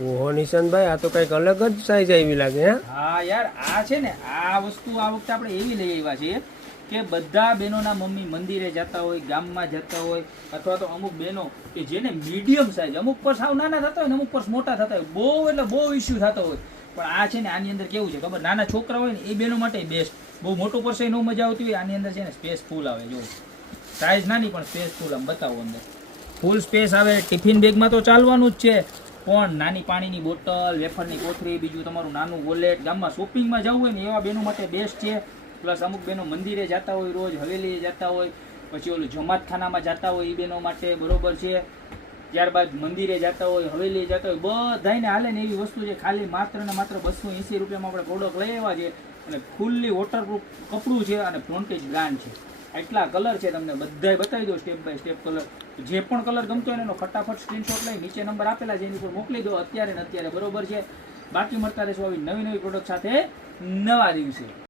ઓહો નિશાંતભાઈ, આ તો કંઈક અલગ જ સાઈઝ આવી લાગે. હે હા યાર, આ છે ને આ વસ્તુ આ વખતે આપણે એવી લઈ આવ્યા છીએ કે બધા બહેનોના મમ્મી મંદિરે જતા હોય, ગામમાં જતા હોય, અથવા તો અમુક બહેનો કે જેને મીડિયમ સાઈઝ, અમુક પર સાવ નાના થતા હોય ને અમુક પર મોટા થતા હોય, બહુ એટલે બહુ ઇસ્યુ થતો હોય, પણ આ છે ને આની અંદર કેવું છે ખબર, નાના છોકરા હોય ને એ બહેનો માટે બેસ્ટ. બહુ મોટું પરસે ન મજા આવતી હોય, આની અંદર છે ને સ્પેસ ફૂલ આવે. જો સાઈઝ નાની પણ સ્પેસ ફૂલ, આમ બતાવો અંદર ફૂલ સ્પેસ આવે. ટિફિન બેગમાં તો ચાલવાનું જ છે, પણ નાની પાણીની બોટલ, વેફરની કોથળી, બીજું તમારું નાનું વોલેટ, ગામમાં શોપિંગમાં જવું હોય ને એવા બહેનો માટે બેસ્ટ છે. પ્લસ અમુક બહેનો મંદિરે જતા હોય, રોજ હવેલીએ જતા હોય, પછી ઓલું જમાતખાનામાં જતા હોય એ બહેનો માટે બરોબર છે. ત્યારબાદ મંદિરે જતા હોય, હવેલીએ જતા હોય, બધાને હાલે ને એવી વસ્તુ છે. ખાલી માત્ર ને માત્ર 280 રૂપિયામાં આપણે પ્રોડક્ટ લઈ આવ્યા છે, અને ફૂલ્લી વોટરપ્રૂફ કપડું છે અને ફ્રોન્ટેજ બ્રાન્ડ છે. એટલા કલર છે, તમને બધાય બતાવી દો સ્ટેપ બાય સ્ટેપ કલર. જે પણ કલર ગમતો હોય એનો ફટાફટ સ્ક્રીનશોટ લઈ નીચે નંબર આપેલા છે એની ઉપર મોકલી દો અત્યારે ને અત્યારે, બરોબર છે. બાકી મળતા રહેશું આવી નવી નવી પ્રોડક્ટ સાથે નવા દિવસે.